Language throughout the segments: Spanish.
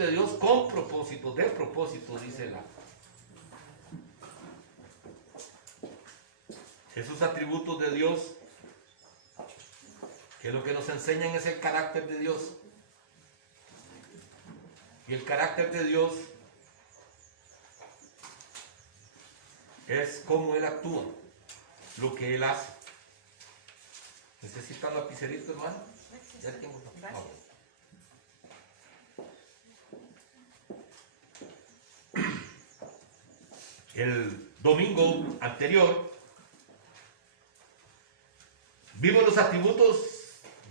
de Dios con propósito, de propósito, dice la. Esos atributos de Dios, que lo que nos enseñan es el carácter de Dios. Y el carácter de Dios es cómo Él actúa, lo que Él hace. ¿Necesitan lapicerito, hermano? ¿Ya tengo? El domingo anterior vimos los atributos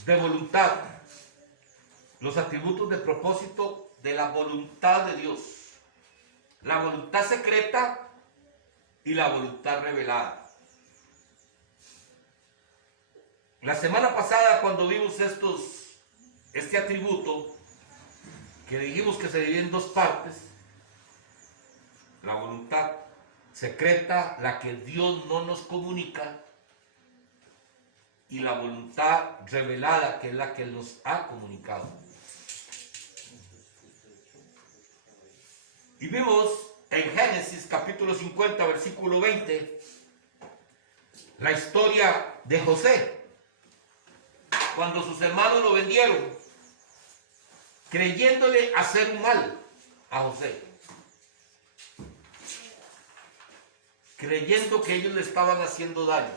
de voluntad, los atributos de propósito de la voluntad de Dios, la voluntad secreta y la voluntad revelada. La semana pasada, cuando vimos este atributo, que dijimos que se divide en dos partes, la voluntad secreta, la que Dios no nos comunica, y la voluntad revelada, que es la que Él nos ha comunicado. Y vimos en Génesis capítulo 50, versículo 20, la historia de José, cuando sus hermanos lo vendieron, creyéndole hacer un mal a José, creyendo que ellos le estaban haciendo daño.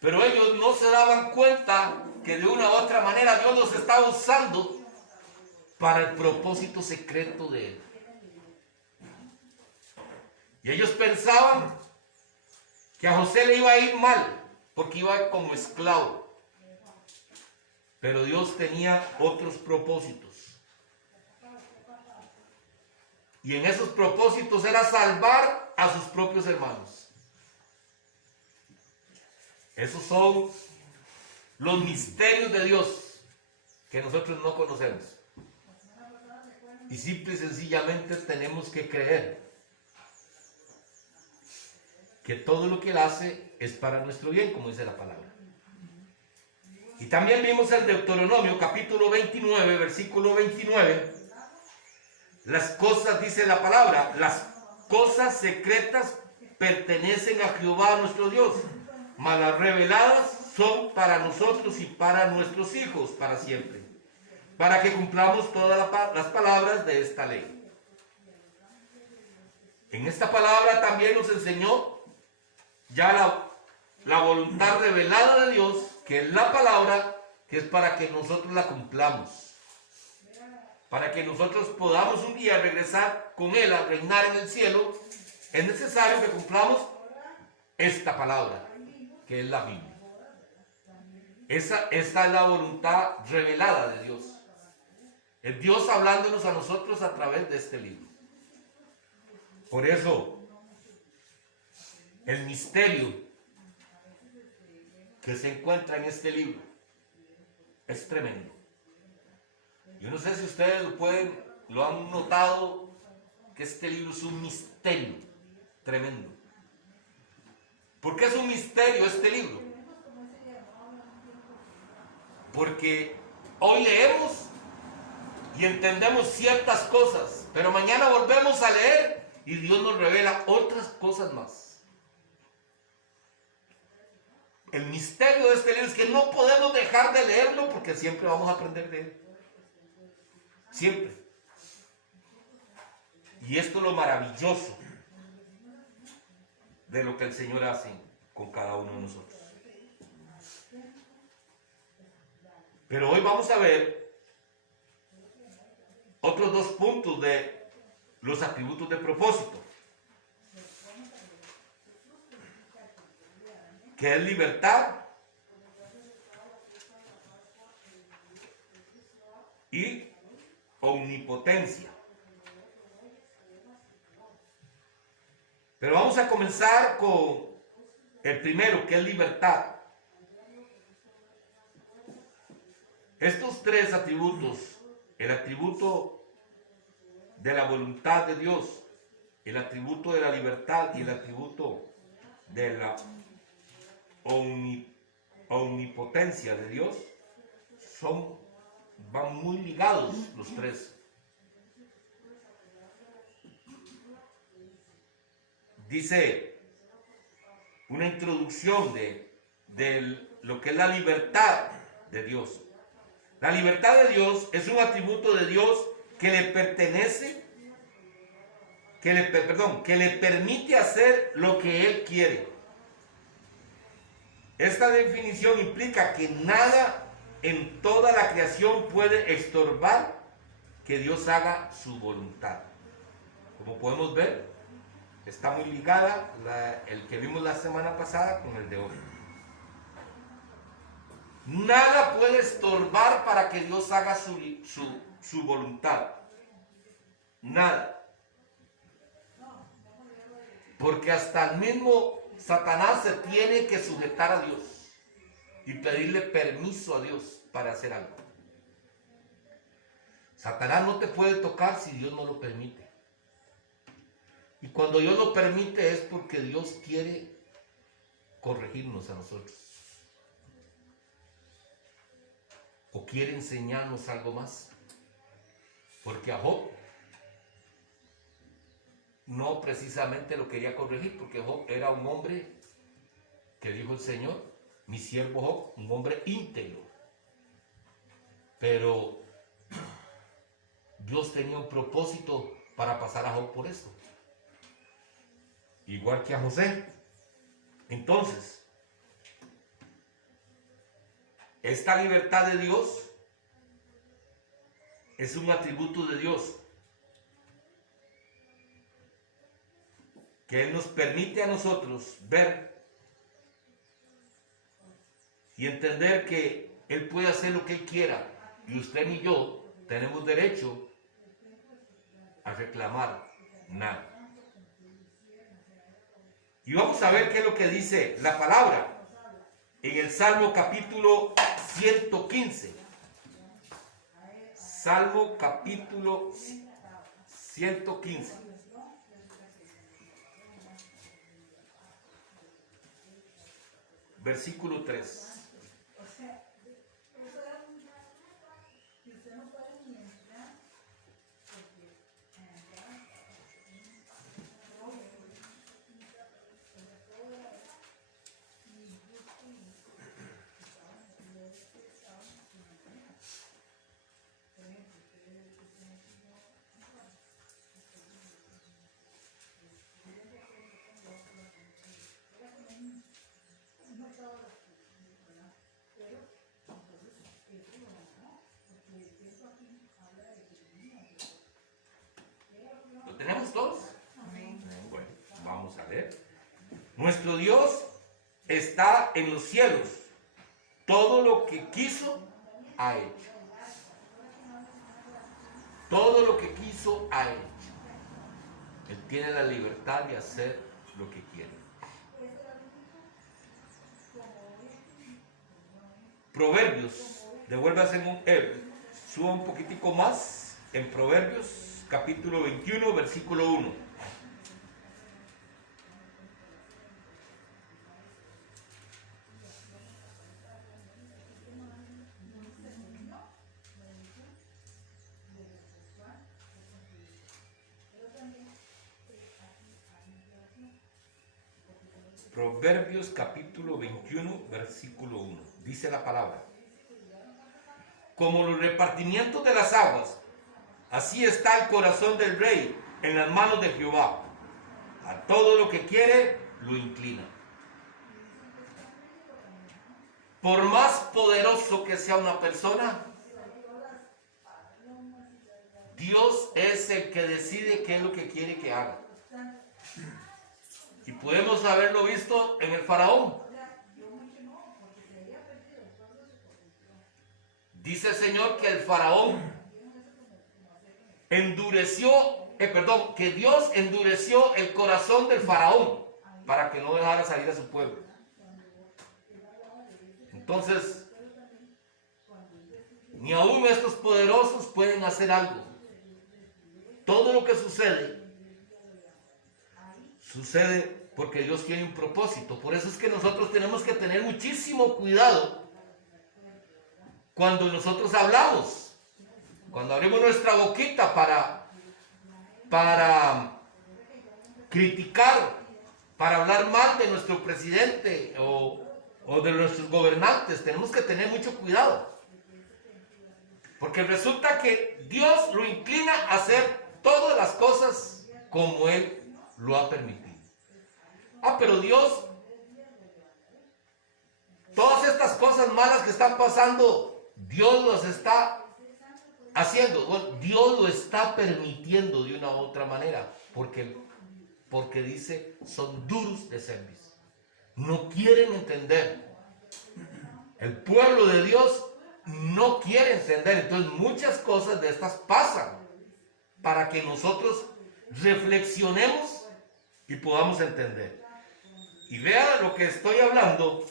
Pero ellos no se daban cuenta que de una u otra manera Dios los estaba usando para el propósito secreto de Él. Y ellos pensaban que a José le iba a ir mal, porque iba como esclavo. Pero Dios tenía otros propósitos. Y en esos propósitos era salvar a sus propios hermanos. Esos son los misterios de Dios que nosotros no conocemos. Y simple y sencillamente tenemos que creer que todo lo que Él hace es para nuestro bien, como dice la palabra. Y también vimos en Deuteronomio capítulo 29, versículo 29, las cosas, dice la palabra, las cosas secretas pertenecen a Jehová nuestro Dios, mas las reveladas son para nosotros y para nuestros hijos para siempre, para que cumplamos todas las palabras de esta ley. En esta palabra también nos enseñó ya la voluntad revelada de Dios, que es la palabra, que es para que nosotros la cumplamos, para que nosotros podamos un día regresar con Él a reinar en el cielo. Es necesario que cumplamos esta palabra, que es la Biblia. Esta es la voluntad revelada de Dios. Es Dios hablándonos a nosotros a través de este libro. Por eso, el misterio que se encuentra en este libro es tremendo. Yo no sé si ustedes lo han notado, que este libro es un misterio tremendo. ¿Por qué es un misterio este libro? Porque hoy leemos y entendemos ciertas cosas, pero mañana volvemos a leer y Dios nos revela otras cosas más. El misterio de este libro es que no podemos dejar de leerlo, porque siempre vamos a aprender de él. Siempre. Y esto es lo maravilloso de lo que el Señor hace con cada uno de nosotros. Pero hoy vamos a ver otros dos puntos de los atributos de propósito, que es libertad y omnipotencia. Pero vamos a comenzar con el primero, que es libertad. Estos tres atributos, el atributo de la voluntad de Dios, el atributo de la libertad y el atributo de la omnipotencia de Dios, van muy ligados los tres. dice una introducción de lo que es la libertad de Dios. La libertad de Dios es un atributo de Dios que le pertenece, que le permite hacer lo que Él quiere. Esta definición implica que nada en toda la creación puede estorbar que Dios haga su voluntad. Como podemos ver, está muy ligada el que vimos la semana pasada con el de hoy. Nada puede estorbar para que Dios haga su voluntad. Nada. Porque hasta el mismo Satanás se tiene que sujetar a Dios y pedirle permiso a Dios para hacer algo. Satanás no te puede tocar si Dios no lo permite. Y cuando Dios lo permite es porque Dios quiere corregirnos a nosotros. O quiere enseñarnos algo más. Porque a Job no precisamente lo quería corregir, porque Job era un hombre que dijo el Señor, mi siervo Job, un hombre íntegro. Pero Dios tenía un propósito para pasar a Job por esto. Igual que a José. Entonces, esta libertad de Dios es un atributo de Dios que Él nos permite a nosotros ver y entender que Él puede hacer lo que Él quiera y usted ni yo tenemos derecho a reclamar nada. Y vamos a ver qué es lo que dice la palabra en el Salmo capítulo 115. Salmo capítulo 115. Versículo 3. ¿Lo tenemos todos? Bueno, vamos a ver. Nuestro Dios está en los cielos. Todo lo que quiso, ha hecho. Todo lo que quiso, ha hecho. Él tiene la libertad de hacer lo que quiere. Proverbios, suba un poquitico más en Proverbios capítulo 21, versículo 1. Proverbios capítulo 21, versículo 1. Dice la palabra: como los repartimientos de las aguas, así está el corazón del rey en las manos de Jehová. A todo lo que quiere, lo inclina. Por más poderoso que sea una persona, Dios es el que decide qué es lo que quiere que haga. Y podemos haberlo visto en el faraón. Dice el Señor que el faraón que Dios endureció el corazón del faraón para que no dejara salir a su pueblo. Entonces, ni aún estos poderosos pueden hacer algo. Todo lo que sucede porque Dios tiene un propósito. Por eso es que nosotros tenemos que tener muchísimo cuidado cuando nosotros hablamos, cuando abrimos nuestra boquita para criticar para hablar mal de nuestro presidente o de nuestros gobernantes. Tenemos que tener mucho cuidado. Porque resulta que Dios lo inclina a hacer todas las cosas como Él lo ha permitido. Pero Dios, todas estas cosas malas que están pasando, Dios las está haciendo. Bueno, Dios lo está permitiendo de una u otra manera. Porque dice, son duros de cerviz. No quieren entender. El pueblo de Dios no quiere entender. Entonces muchas cosas de estas pasan para que nosotros reflexionemos y podamos entender. Y vea lo que estoy hablando,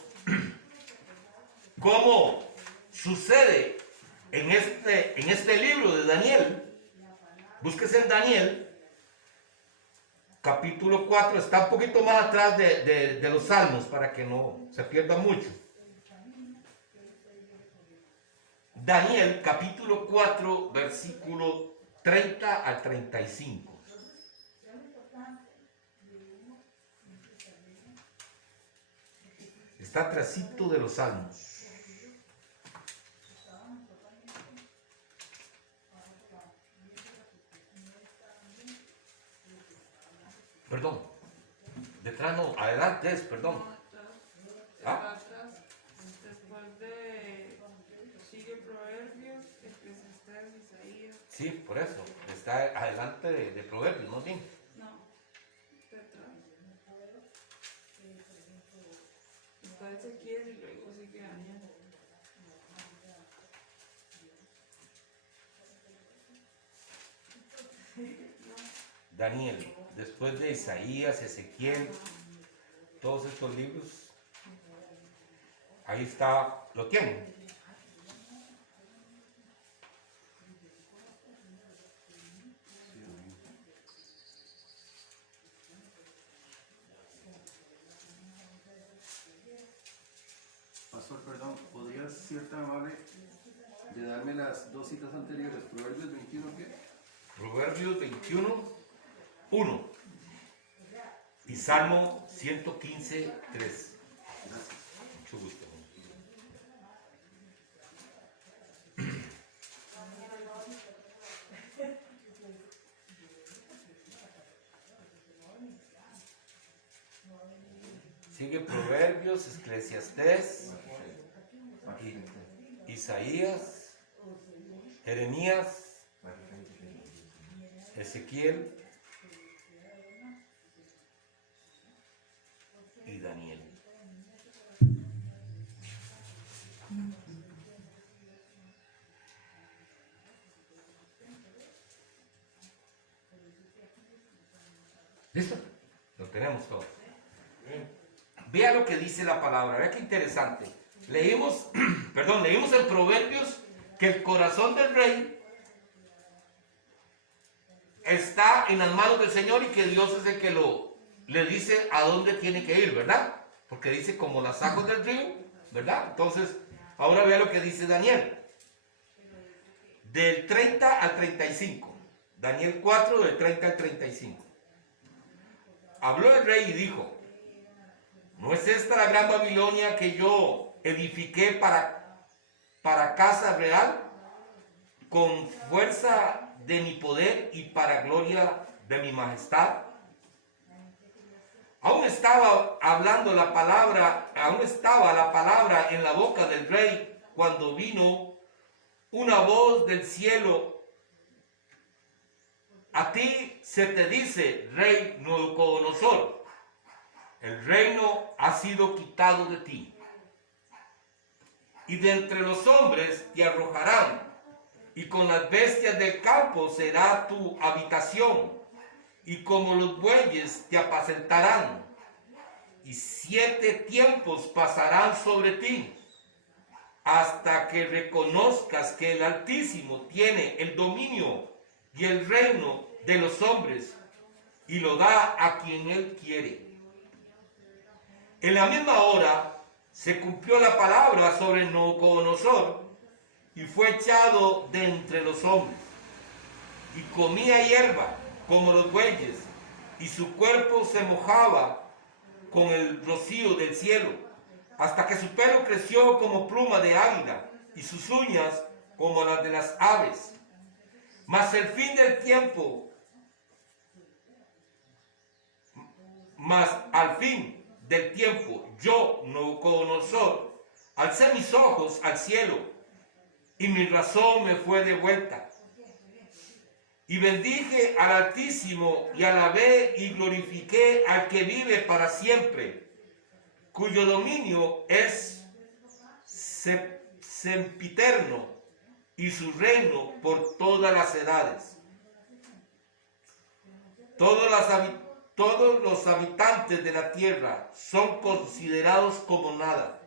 cómo sucede en este libro de Daniel. Búsquese en Daniel, capítulo 4, está un poquito más atrás de los salmos para que no se pierda mucho. Daniel, capítulo 4, versículo 30 al 35. Está atrásito de los salmos. Perdón. Detrás no, adelante es, perdón. ¿Ah? Después de sigue Proverbios, Eclesiastés, Isaías. Sí, por eso. Está adelante de Proverbios, ¿no? Sí. No, detrás. Está Ezequiel y luego sigue Daniel. Daniel, después de Isaías, Ezequiel, todos estos libros, ahí está, ¿lo tienen? Pastor, perdón, ¿podrías ser tan amable de darme las dos citas anteriores? ¿Proverbios 21 qué? Proverbios 21, 1 y Salmo 115, 3. Gracias. Mucho gusto. Sigue Proverbios, Eclesiastés, Isaías, Jeremías, Ezequiel y Daniel. ¿Listo? Lo tenemos todo. Vea lo que dice la palabra. Vea qué interesante. Leímos en Proverbios que el corazón del rey está en las manos del Señor y que Dios es el que le dice a dónde tiene que ir, ¿verdad? Porque dice como las aguas del río, ¿verdad? Entonces, ahora vea lo que dice Daniel. Del 30 al 35. Daniel 4, del 30 al 35. Habló el rey y dijo: ¿no es esta la gran Babilonia que yo edifiqué para casa real, con fuerza de mi poder y para gloria de mi majestad? Aún estaba la palabra en la boca del rey cuando vino una voz del cielo: a ti se te dice, rey Nabucodonosor, el reino ha sido quitado de ti, y de entre los hombres te arrojarán, y con las bestias del campo será tu habitación, y como los bueyes te apacentarán, y 7 tiempos pasarán sobre ti, hasta que reconozcas que el Altísimo tiene el dominio y el reino de los hombres, y lo da a quien Él quiere. En la misma hora se cumplió la palabra sobre Nabucodonosor, y fue echado de entre los hombres, y comía hierba como los bueyes, y su cuerpo se mojaba con el rocío del cielo, hasta que su pelo creció como pluma de águila y sus uñas como las de las aves. Mas al fin del tiempo, yo, Nabucodonosor, alcé mis ojos al cielo y mi razón me fue devuelta. Y bendije al Altísimo y alabé y glorifiqué al que vive para siempre, cuyo dominio es sempiterno y su reino por todas las edades. Todos los habitantes de la tierra son considerados como nada,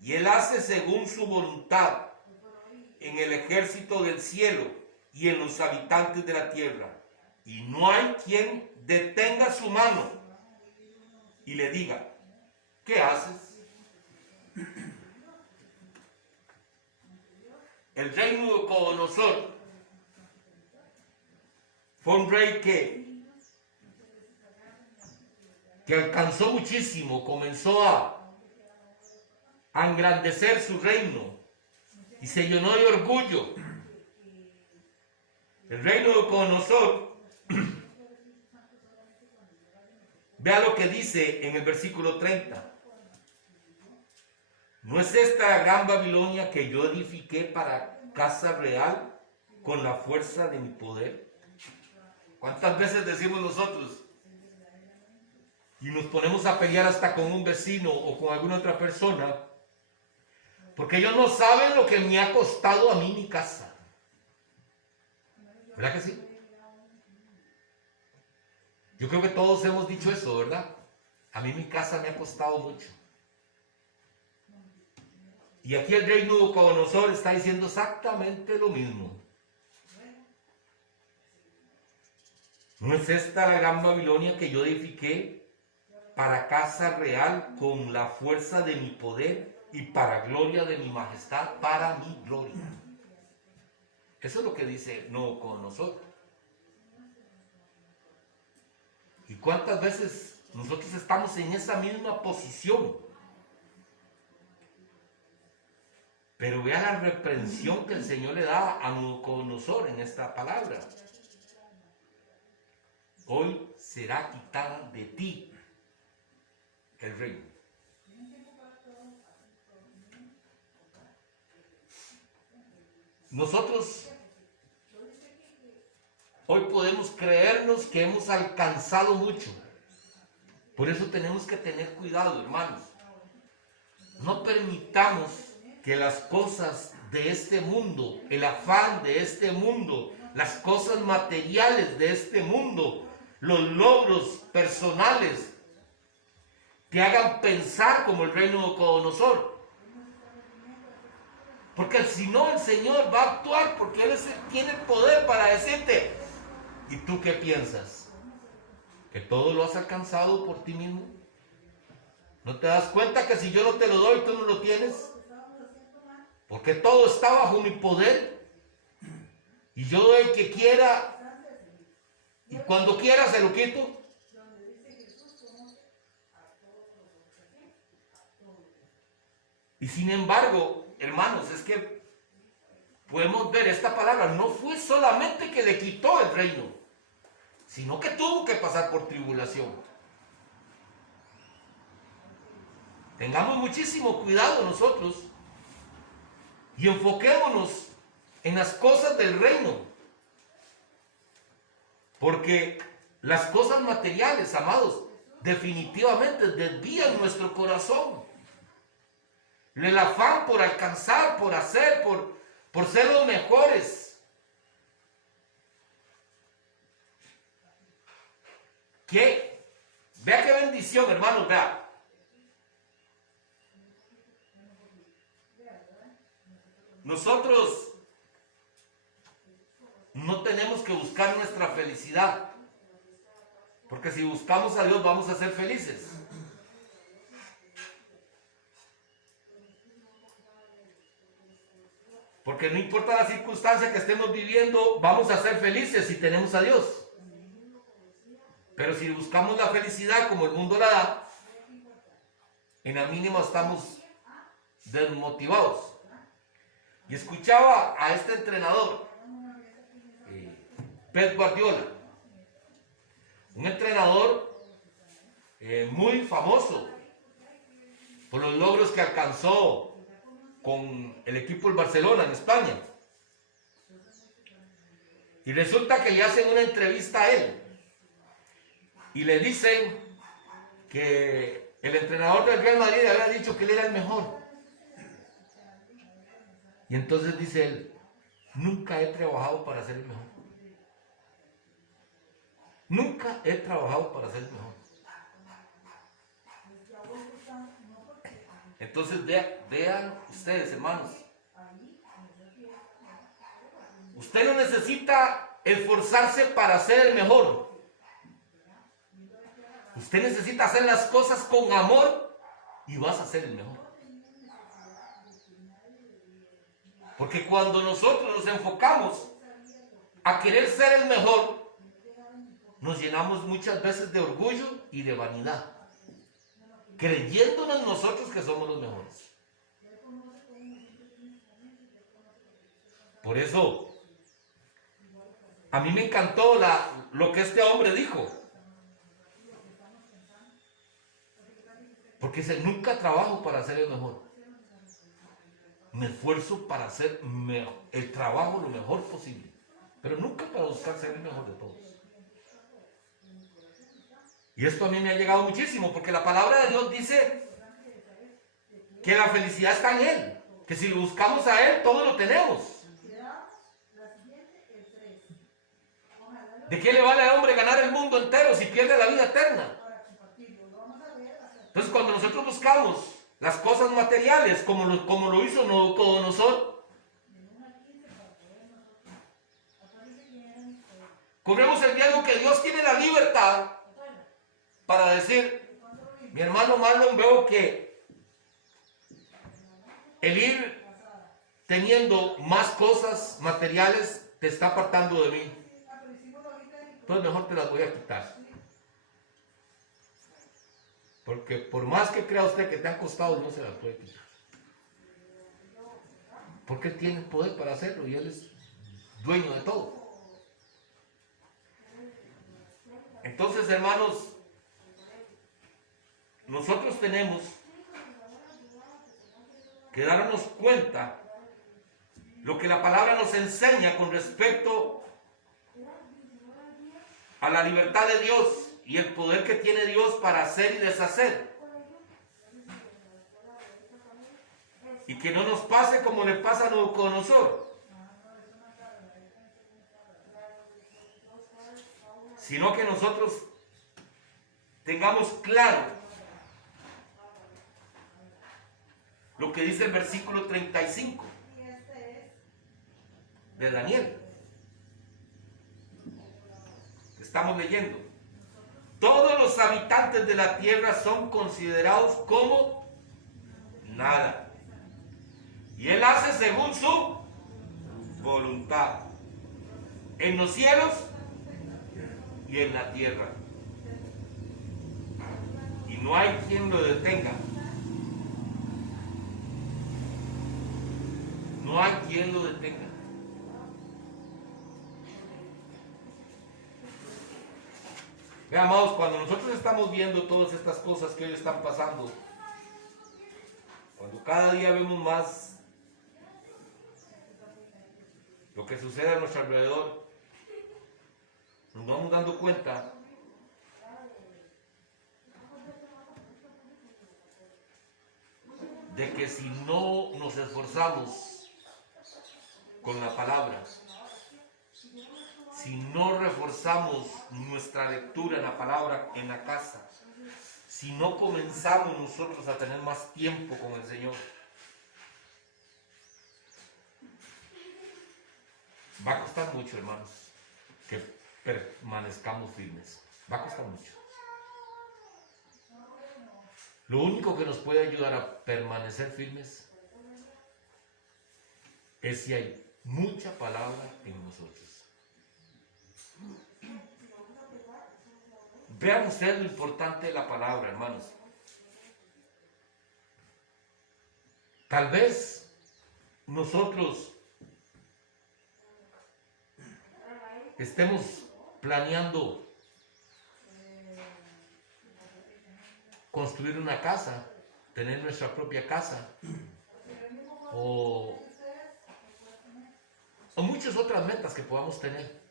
y él hace según su voluntad en el ejército del cielo y en los habitantes de la tierra, y no hay quien detenga su mano y le diga, ¿qué haces? El rey Nabucodonosor fue un rey que alcanzó muchísimo, comenzó a engrandecer su reino y se llenó de orgullo. El rey Nabucodonosor, vea lo que dice en el versículo 30. ¿No es esta la gran Babilonia que yo edifiqué para casa real con la fuerza de mi poder? ¿Cuántas veces decimos nosotros? Y nos ponemos a pelear hasta con un vecino o con alguna otra persona, porque ellos no saben lo que me ha costado a mí mi casa. ¿Verdad que sí? Yo creo que todos hemos dicho eso, ¿verdad? A mí mi casa me ha costado mucho. Y aquí el rey Nabucodonosor está diciendo exactamente lo mismo. ¿No es esta la gran Babilonia que yo edifiqué para casa real con la fuerza de mi poder y para gloria de mi majestad, para mi gloria? Eso es lo que dice Nabucodonosor. ¿Y cuántas veces nosotros estamos en esa misma posición? Pero vea la reprensión que el Señor le da a Nabucodonosor en esta palabra. Hoy será quitada de ti el reino. Nosotros hoy podemos creernos que hemos alcanzado mucho. Por eso tenemos que tener cuidado, hermanos. No permitamos que las cosas de este mundo, el afán de este mundo, las cosas materiales de este mundo, los logros personales, te hagan pensar como el rey Nabucodonosor. Porque si no, el Señor va a actuar, porque Él tiene el poder para decirte, ¿y tú qué piensas? ¿Que todo lo has alcanzado por ti mismo? ¿No te das cuenta que si yo no te lo doy, tú no lo tienes? Porque todo está bajo mi poder. Y yo doy el que quiera. Y cuando quiera se lo quito. Y sin embargo, hermanos, es que podemos ver esta palabra. No fue solamente que le quitó el reino, sino que tuvo que pasar por tribulación. Tengamos muchísimo cuidado nosotros y enfoquémonos en las cosas del reino. Porque las cosas materiales, amados, definitivamente desvían nuestro corazón. El afán por alcanzar, por hacer, por ser los mejores. Vea qué bendición, hermanos, vea. Nosotros no tenemos que buscar nuestra felicidad, porque si buscamos a Dios vamos a ser felices. Porque no importa la circunstancia que estemos viviendo, vamos a ser felices si tenemos a Dios. Pero si buscamos la felicidad como el mundo la da, en la mínima estamos desmotivados. Y escuchaba a este entrenador, Pep Guardiola, un entrenador muy famoso por los logros que alcanzó con el equipo del Barcelona en España. Y resulta que le hacen una entrevista a él y le dicen que el entrenador del Real Madrid había dicho que él era el mejor. Y entonces dice él: nunca he trabajado para ser el mejor. Nunca he trabajado para ser el mejor. Entonces vean ustedes, hermanos. Usted no necesita esforzarse para ser el mejor. Usted necesita hacer las cosas con amor y vas a ser el mejor. Porque cuando nosotros nos enfocamos a querer ser el mejor, nos llenamos muchas veces de orgullo y de vanidad, creyéndonos nosotros que somos los mejores. Por eso, a mí me encantó lo que este hombre dijo. Porque dice: nunca trabajo para ser el mejor. Me esfuerzo para hacer el trabajo lo mejor posible, pero nunca para buscar ser el mejor de todos. Y esto a mí me ha llegado muchísimo, porque la palabra de Dios dice que la felicidad está en Él, que si lo buscamos a Él, todo lo tenemos. ¿De qué le vale al hombre ganar el mundo entero si pierde la vida eterna? Entonces, cuando nosotros buscamos las cosas materiales, como lo hizo Nabucodonosor, corremos el riesgo que Dios tiene la libertad para decir: mi hermano Marlon, veo que el ir teniendo más cosas materiales te está apartando de mí. Entonces mejor te las voy a quitar. Porque por más que crea usted que te han costado, no se las puede quitar. Porque Él tiene poder para hacerlo y Él es dueño de todo. Entonces, hermanos, nosotros tenemos que darnos cuenta lo que la palabra nos enseña con respecto a la libertad de Dios y el poder que tiene Dios para hacer y deshacer. Y que no nos pase como le pasa a Nabucodonosor, sino que nosotros tengamos claro lo que dice el versículo 35 de Daniel. Estamos leyendo: todos los habitantes de la tierra son considerados como nada, y Él hace según su voluntad, en los cielos y en la tierra, y no hay quien lo detenga. No hay quien lo detenga. Vean, amados, cuando nosotros estamos viendo todas estas cosas que hoy están pasando, cuando cada día vemos más lo que sucede a nuestro alrededor, nos vamos dando cuenta de que si no nos esforzamos con la palabra, si no reforzamos nuestra lectura en la palabra en la casa, si no comenzamos nosotros a tener más tiempo con el Señor, va a costar mucho, hermanos, que permanezcamos firmes. Va a costar mucho. Lo único que nos puede ayudar a permanecer firmes es si hay mucha palabra en nosotros. Vean ustedes lo importante de la palabra, hermanos. Tal vez nosotros estemos planeando construir una casa, tener nuestra propia casa, o muchas otras metas que podamos tener.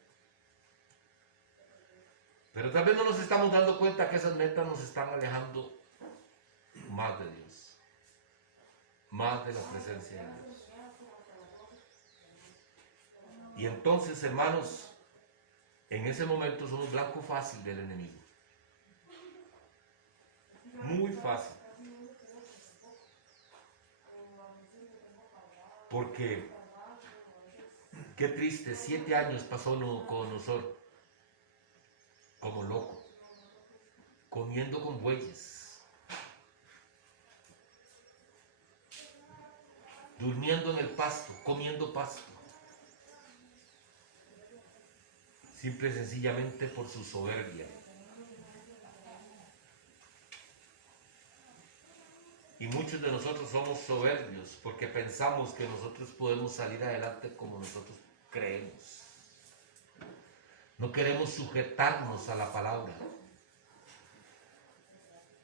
Pero tal vez no nos estamos dando cuenta que esas metas nos están alejando más de Dios, más de la presencia de Dios. Y entonces, hermanos, en ese momento somos blanco fácil del enemigo. Muy fácil. Porque, qué triste, 7 años pasó Nabucodonosor como loco, comiendo con bueyes, durmiendo en el pasto, comiendo pasto, simple y sencillamente por su soberbia. Y muchos de nosotros somos soberbios porque pensamos que nosotros podemos salir adelante como nosotros creemos. No queremos sujetarnos a la palabra.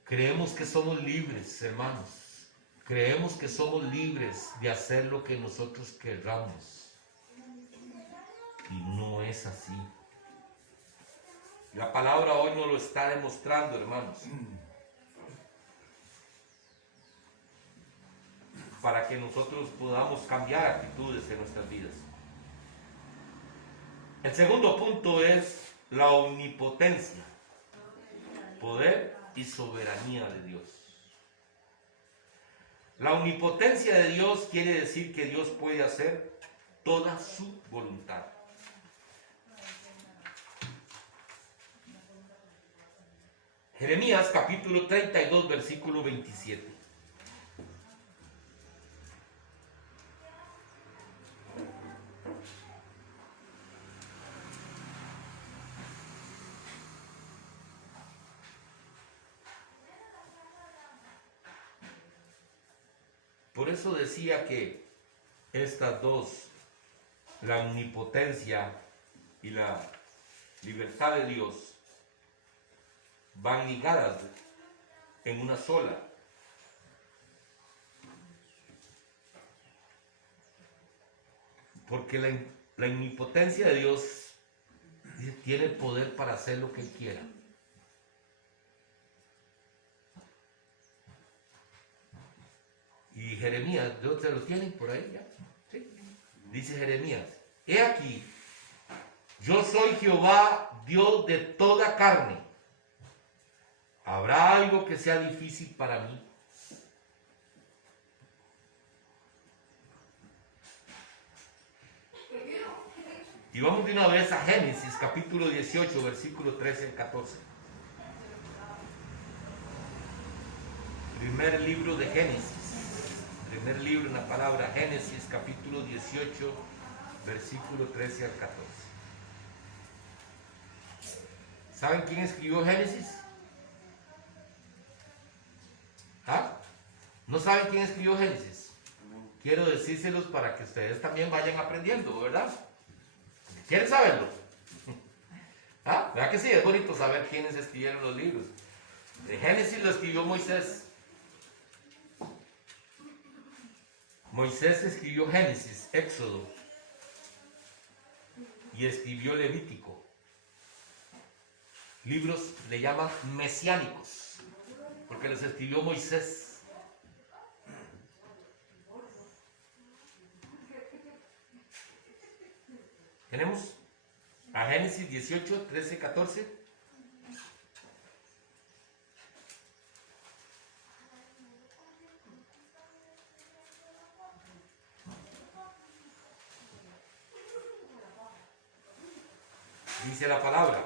Creemos que somos libres, hermanos. Creemos que somos libres de hacer lo que nosotros queramos. Y no es así. La palabra hoy nos lo está demostrando, hermanos. Para que nosotros podamos cambiar actitudes en nuestras vidas. El segundo punto es la omnipotencia, poder y soberanía de Dios. La omnipotencia de Dios quiere decir que Dios puede hacer toda su voluntad. Jeremías capítulo 32, versículo 27. Por eso decía que estas dos, la omnipotencia y la libertad de Dios, van ligadas en una sola. Porque la omnipotencia de Dios tiene el poder para hacer lo que Él quiera. Y Jeremías, ¿se lo tienen por ahí ya? ¿Sí? Dice Jeremías, he aquí, yo soy Jehová, Dios de toda carne. ¿Habrá algo que sea difícil para mí? Y vamos de una vez a Génesis, capítulo 18, versículo 13 al 14. Primer libro de Génesis. Primer libro en la palabra Génesis, capítulo 18, versículo 13 al 14. ¿Saben quién escribió Génesis? ¿Ah? ¿No saben quién escribió Génesis? Quiero decírselos para que ustedes también vayan aprendiendo, ¿verdad? ¿Quieren saberlo? ¿Ah? ¿Verdad que sí? Es bonito saber quiénes escribieron los libros. De Génesis lo escribió Moisés. Moisés escribió Génesis, Éxodo, y escribió Levítico. Libros le llaman mesiánicos, porque los escribió Moisés. Tenemos a Génesis 18, 13, 14. Dice la palabra.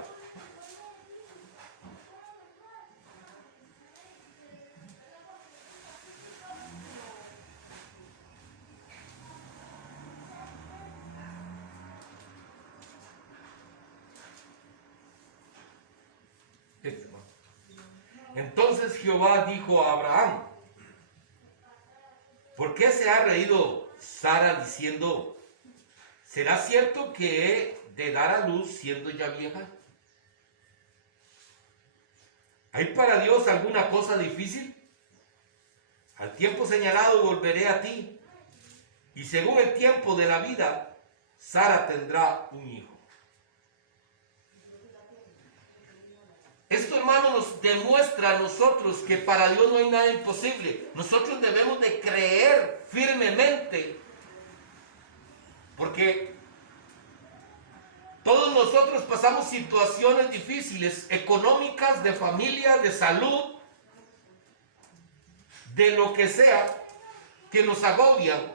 Entonces Jehová dijo a Abraham, ¿Por qué se ha reído Sara diciendo, ¿será cierto que he de dar a luz siendo ya vieja? ¿Hay para Dios alguna cosa difícil? Al tiempo señalado volveré a ti, y según el tiempo de la vida, Sara tendrá un hijo. Esto, hermano, nos demuestra a nosotros que para Dios no hay nada imposible. Nosotros debemos de creer firmemente, porque todos nosotros pasamos situaciones difíciles, económicas, de familia, de salud, de lo que sea, que nos agobian.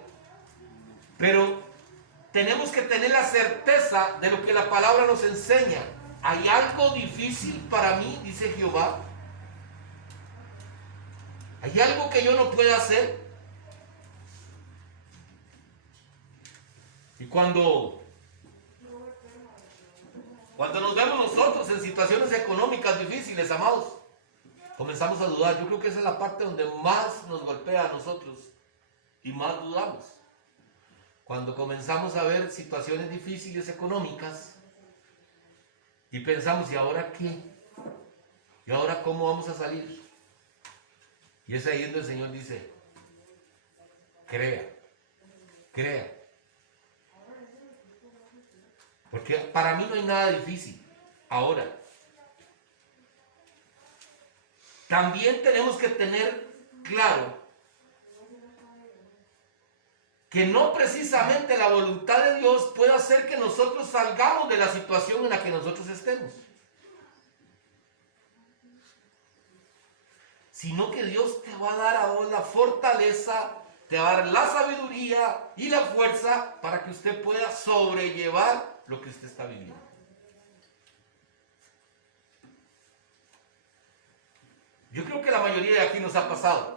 Pero tenemos que tener la certeza de lo que la palabra nos enseña. ¿Hay algo difícil para mí? Dice Jehová. ¿Hay algo que yo no pueda hacer? Y cuando nos vemos nosotros en situaciones económicas difíciles, amados, comenzamos a dudar. Yo creo que esa es la parte donde más nos golpea a nosotros y más dudamos. Cuando comenzamos a ver situaciones difíciles económicas y pensamos, ¿y ahora qué? ¿Y ahora cómo vamos a salir? Y es ahí donde el Señor dice, crea, crea. Porque para mí no hay nada difícil. Ahora, también tenemos que tener claro que no precisamente la voluntad de Dios puede hacer que nosotros salgamos de la situación en la que nosotros estemos, sino que Dios te va a dar ahora la fortaleza, te va a dar la sabiduría y la fuerza para que usted pueda sobrellevar lo que usted está viviendo. Yo creo que la mayoría de aquí nos ha pasado.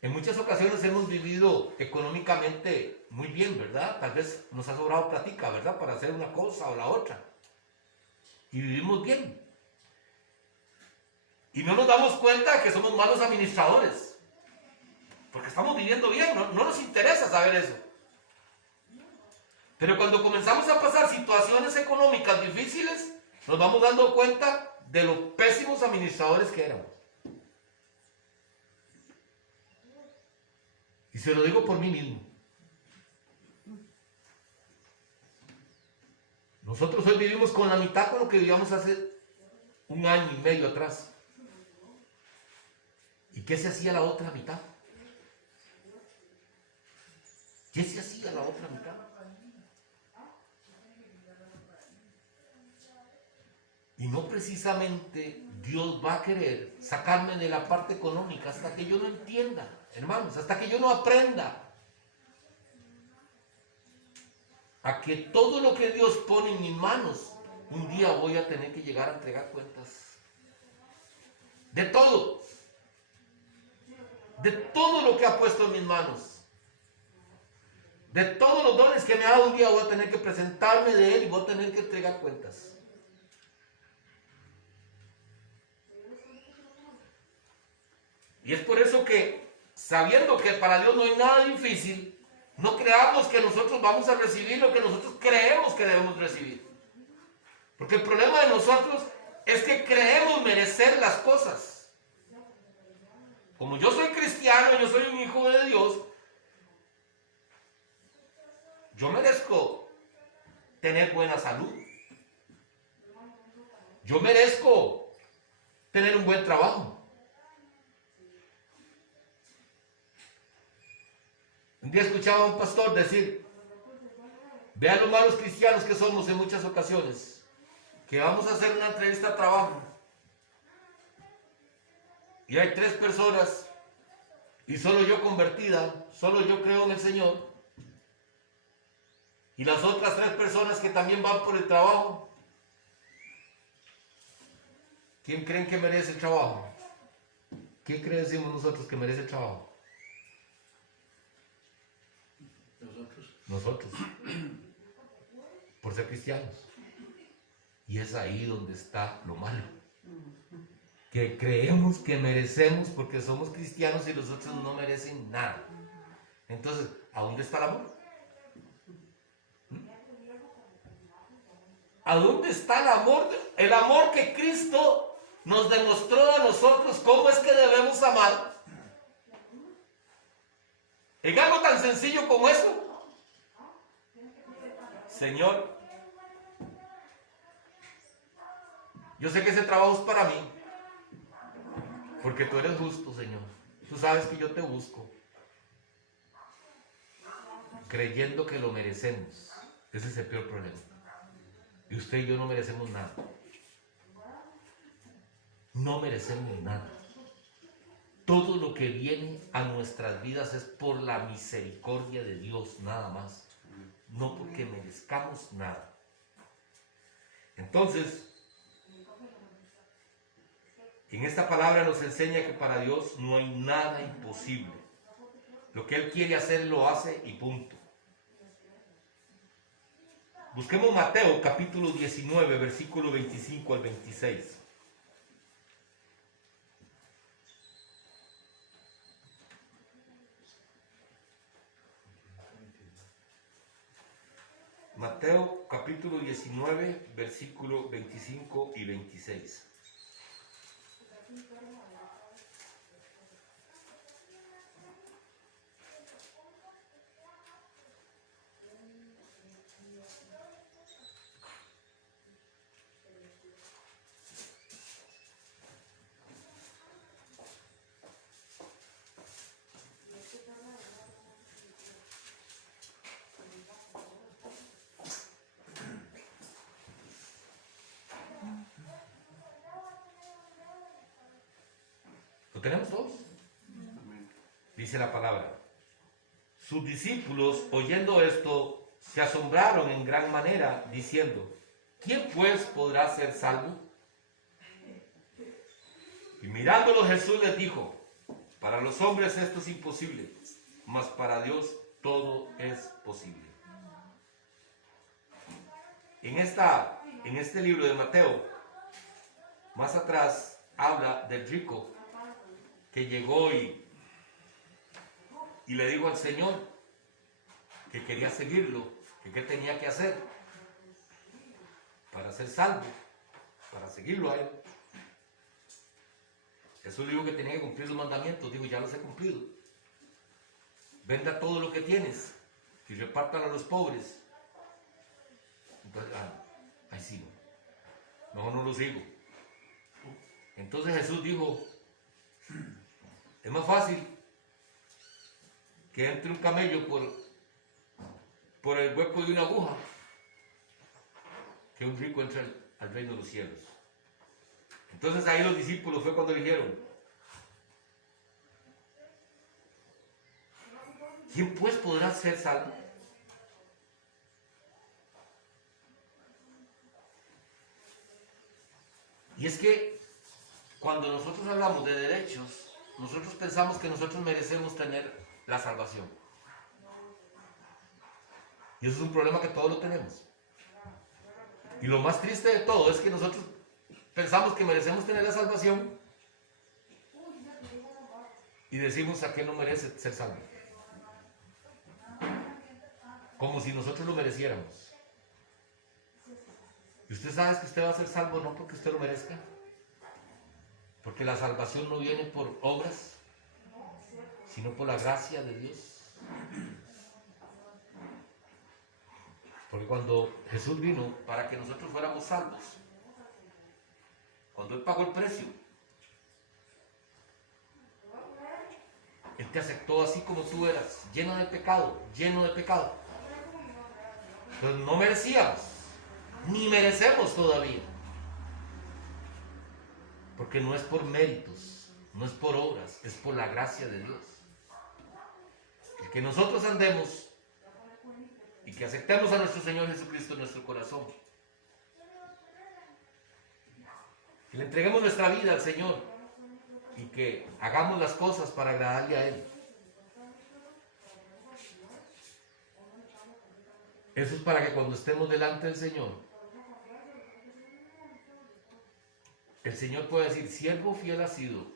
En muchas ocasiones hemos vivido económicamente muy bien, ¿verdad? Tal vez nos ha sobrado platica, ¿verdad? Para hacer una cosa o la otra. Y vivimos bien. Y no nos damos cuenta que somos malos administradores. Porque estamos viviendo bien, no nos interesa saber eso. Pero cuando comenzamos a pasar situaciones económicas difíciles, nos vamos dando cuenta de los pésimos administradores que éramos. Y se lo digo por mí mismo. Nosotros hoy vivimos con la mitad con lo que vivíamos hace 1 año y medio atrás. ¿Y qué se hacía la otra mitad? ¿Qué se hacía la otra mitad? Y no precisamente Dios va a querer sacarme de la parte económica hasta que yo no entienda, hermanos, hasta que yo no aprenda a que todo lo que Dios pone en mis manos, un día voy a tener que llegar a entregar cuentas. De todo lo que ha puesto en mis manos, de todos los dones que me ha dado, un día voy a tener que presentarme de Él y voy a tener que entregar cuentas. Y es por eso que, sabiendo que para Dios no hay nada difícil, no creamos que nosotros vamos a recibir lo que nosotros creemos que debemos recibir. Porque el problema de nosotros es que creemos merecer las cosas. Como yo soy cristiano, yo soy un hijo de Dios, yo merezco tener buena salud. Yo merezco tener un buen trabajo. Un día escuchaba a un pastor decir, vean los malos cristianos que somos en muchas ocasiones, que vamos a hacer una entrevista de trabajo y hay 3 personas y solo yo convertida, solo yo creo en el Señor, y las otras 3 personas que también van por el trabajo, ¿quién creen que merece el trabajo? ¿Qué decimos nosotros que merece el trabajo? Nosotros, por ser cristianos. Y es ahí donde está lo malo. que creemos que merecemos porque somos cristianos y los otros no merecen nada. Entonces, ¿a dónde está el amor? ¿A dónde está el amor? El amor que Cristo nos demostró a nosotros cómo es que debemos amar. En algo tan sencillo como eso. Señor, yo sé que ese trabajo es para mí, porque tú eres justo, Señor. Tú sabes que yo te busco, creyendo que lo merecemos. Ese es el peor problema. Y usted y yo no merecemos nada. No merecemos nada. Todo lo que viene a nuestras vidas es por la misericordia de Dios, nada más. No porque merezcamos nada. Entonces, en esta palabra nos enseña que para Dios no hay nada imposible. Lo que Él quiere hacer, lo hace y punto. Busquemos Mateo capítulo 19, versículo 25 al 26. Mateo capítulo 19, versículo 25 y 26. ¿Lo tenemos todos? Dice la palabra. Sus discípulos, oyendo esto, se asombraron en gran manera, diciendo: ¿quién pues podrá ser salvo? Y mirándolo Jesús les dijo: para los hombres esto es imposible, mas para Dios todo es posible. En este libro de Mateo, más atrás, habla del rico que llegó y le dijo al Señor que quería seguirlo, que qué tenía que hacer para ser salvo, para seguirlo a Él. Jesús dijo que tenía que cumplir los mandamientos. Dijo: ya los he cumplido. Venda todo lo que tienes y repártalo a los pobres. Entonces, ahí sigo. Mejor no lo sigo. Entonces Jesús dijo: es más fácil que entre un camello por el hueco de una aguja que un rico entre al reino de los cielos. Entonces ahí los discípulos fue cuando dijeron: ¿quién pues podrá ser salvo? Y es que cuando nosotros hablamos de derechos, nosotros pensamos que nosotros merecemos tener la salvación. Y eso es un problema que todos lo tenemos. Y lo más triste de todo es que nosotros pensamos que merecemos tener la salvación y decimos: ¿a qué no merece ser salvo? Como si nosotros lo mereciéramos. Y usted sabe que usted va a ser salvo no porque usted lo merezca, porque la salvación no viene por obras, sino por la gracia de Dios. Porque cuando Jesús vino para que nosotros fuéramos salvos, cuando Él pagó el precio, Él te aceptó así como tú eras, lleno de pecado, lleno de pecado. Entonces no merecíamos, ni merecemos todavía. Porque no es por méritos, no es por obras, es por la gracia de Dios. El que nosotros andemos y que aceptemos a nuestro Señor Jesucristo en nuestro corazón. Que le entreguemos nuestra vida al Señor y que hagamos las cosas para agradarle a Él. Eso es para que cuando estemos delante del Señor, el Señor puede decir, siervo fiel has sido,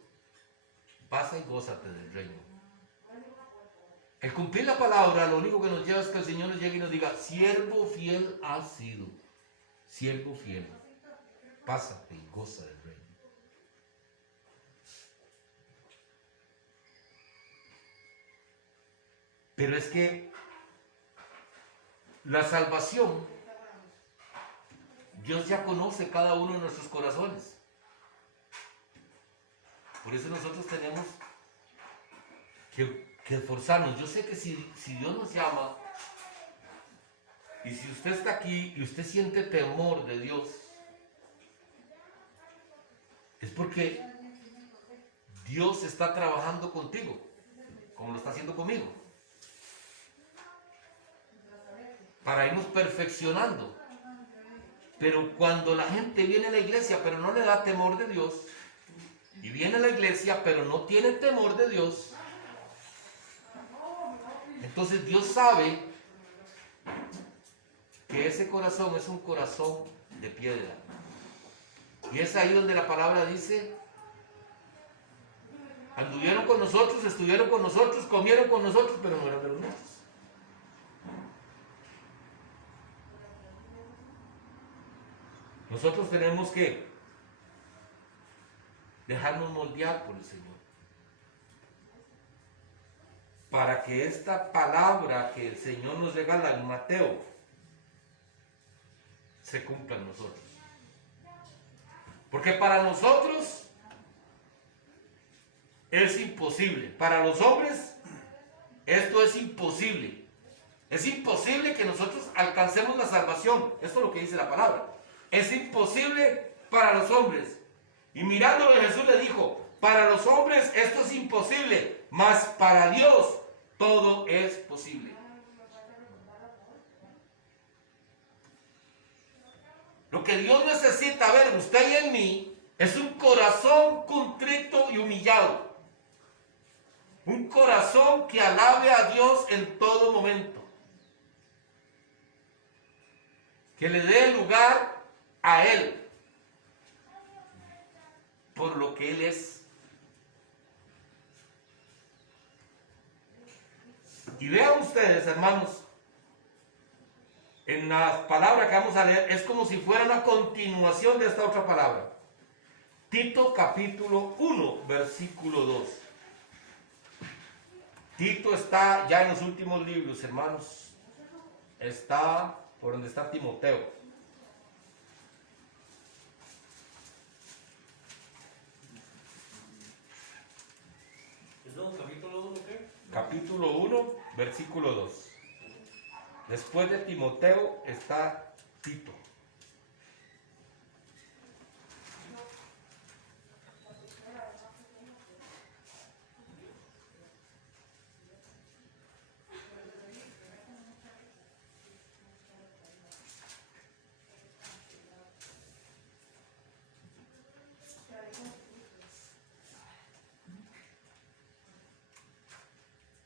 pasa y gózate del reino. El cumplir la palabra, lo único que nos lleva es que el Señor nos llegue y nos diga, siervo fiel has sido, siervo fiel, pásate y goza del reino. Pero es que la salvación, Dios ya conoce cada uno de nuestros corazones. Por eso nosotros tenemos que esforzarnos. Yo sé que si Dios nos llama, y si usted está aquí y usted siente temor de Dios, es porque Dios está trabajando contigo, como lo está haciendo conmigo, para irnos perfeccionando. Pero cuando la gente viene a la iglesia pero no le da temor de Dios, y viene a la iglesia pero no tiene temor de Dios, entonces Dios sabe que ese corazón es un corazón de piedra. Y es ahí donde la palabra dice, anduvieron con nosotros, estuvieron con nosotros, comieron con nosotros, pero no eran de los nuestros. Nosotros tenemos que dejarnos moldear por el Señor, para que esta palabra que el Señor nos regala en Mateo se cumpla en nosotros. Porque para nosotros es imposible, para los hombres esto es imposible. Es imposible que nosotros alcancemos la salvación. Esto es lo que dice la palabra. Es imposible para los hombres. Y mirándolo Jesús le dijo, para los hombres esto es imposible, mas para Dios todo es posible. Lo que Dios necesita ver en usted y en mí es un corazón contrito y humillado. Un corazón que alabe a Dios en todo momento. Que le dé lugar a Él por lo que Él es. Y vean ustedes, hermanos, en las palabras que vamos a leer, es como si fuera una continuación de esta otra palabra. Tito capítulo 1, versículo 2. Tito está ya en los últimos libros, hermanos. Está por donde está Timoteo. Capítulo 1, versículo 2. Después de Timoteo está Tito.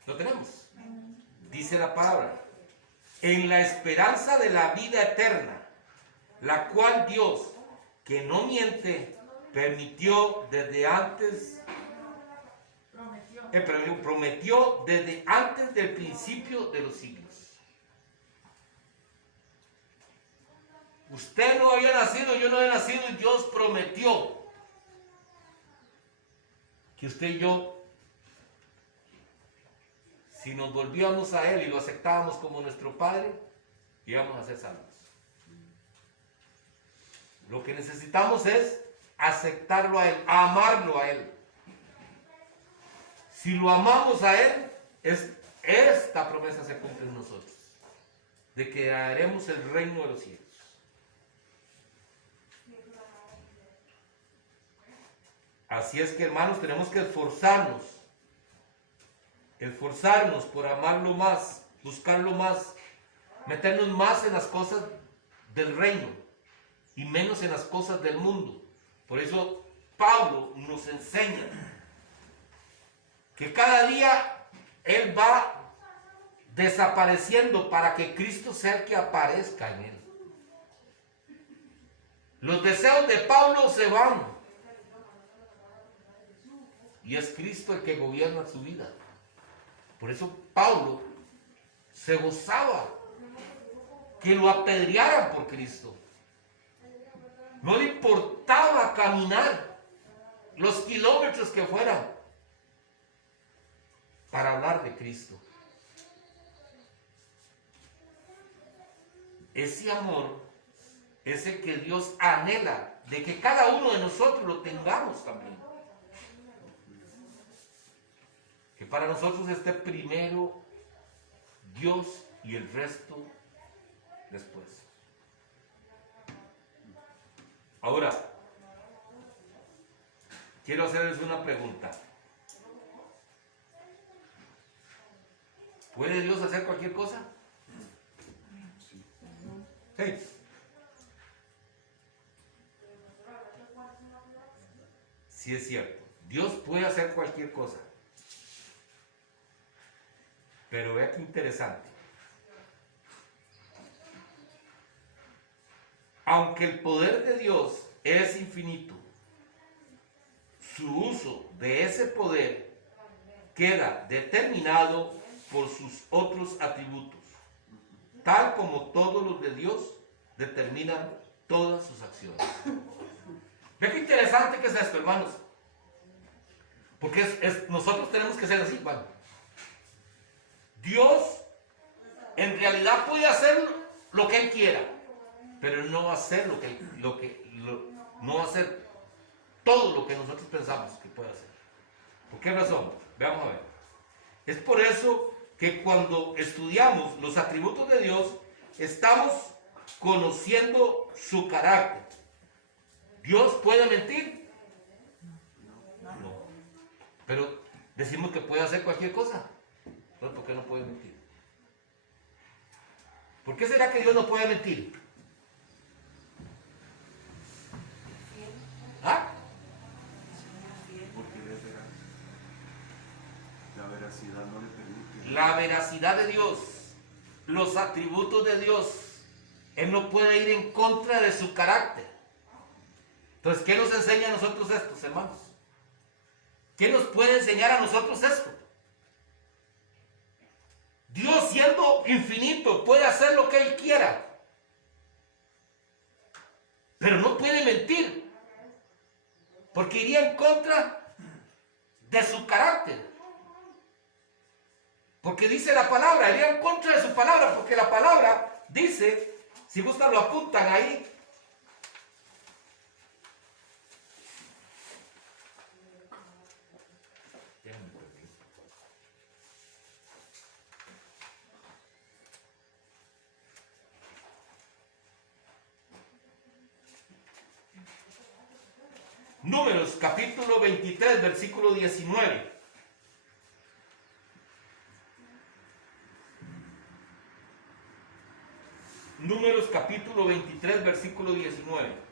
¿Lo tenemos? Dice la palabra, en la esperanza de la vida eterna, la cual Dios, que no miente, prometió desde antes del principio de los siglos. Usted no había nacido, yo no había nacido, y Dios prometió que usted y yo, si nos volvíamos a Él y lo aceptábamos como nuestro Padre, íbamos a ser salvos. Lo que necesitamos es aceptarlo a Él, amarlo a Él. Si lo amamos a Él, esta promesa se cumple en nosotros, de que haremos el reino de los cielos. Así es que, hermanos, tenemos que esforzarnos por amarlo más, buscarlo más, meternos más en las cosas del reino y menos en las cosas del mundo. Por eso Pablo nos enseña que cada día él va desapareciendo para que Cristo sea el que aparezca en él. Los deseos de Pablo se van, y es Cristo el que gobierna su vida. Por eso Pablo se gozaba que lo apedrearan por Cristo. No le importaba caminar los kilómetros que fueran para hablar de Cristo. Ese amor es el que Dios anhela de que cada uno de nosotros lo tengamos también. Que para nosotros esté primero Dios y el resto después. Ahora, quiero hacerles una pregunta. ¿Puede Dios hacer cualquier cosa? Sí. Sí es cierto. Dios puede hacer cualquier cosa. Pero vea qué interesante. Aunque el poder de Dios es infinito, su uso de ese poder queda determinado por sus otros atributos, tal como todos los de Dios determinan todas sus acciones. Ve qué interesante que es esto, hermanos. Porque nosotros tenemos que ser así, hermano. Dios en realidad puede hacer lo que Él quiera, pero no va a hacer no va a hacer todo lo que nosotros pensamos que puede hacer. ¿Por qué razón? Veamos a ver. Es por eso que cuando estudiamos los atributos de Dios, estamos conociendo su carácter. ¿Dios puede mentir? No. Pero decimos que puede hacer cualquier cosa. Entonces, ¿por qué no puede mentir? ¿Por qué será que Dios no puede mentir? ¿Ah? Porque Él es veraz. La veracidad no le permite. La veracidad de Dios, los atributos de Dios, Él no puede ir en contra de su carácter. Entonces, ¿qué nos enseña a nosotros estos, hermanos? ¿Qué nos puede enseñar a nosotros esto? Dios, siendo infinito, puede hacer lo que Él quiera, pero no puede mentir, porque iría en contra de su carácter. Porque dice la palabra, iría en contra de su palabra, porque la palabra dice, si gustan lo apuntan ahí, Números capítulo 23, versículo 19. Números capítulo 23, versículo 19.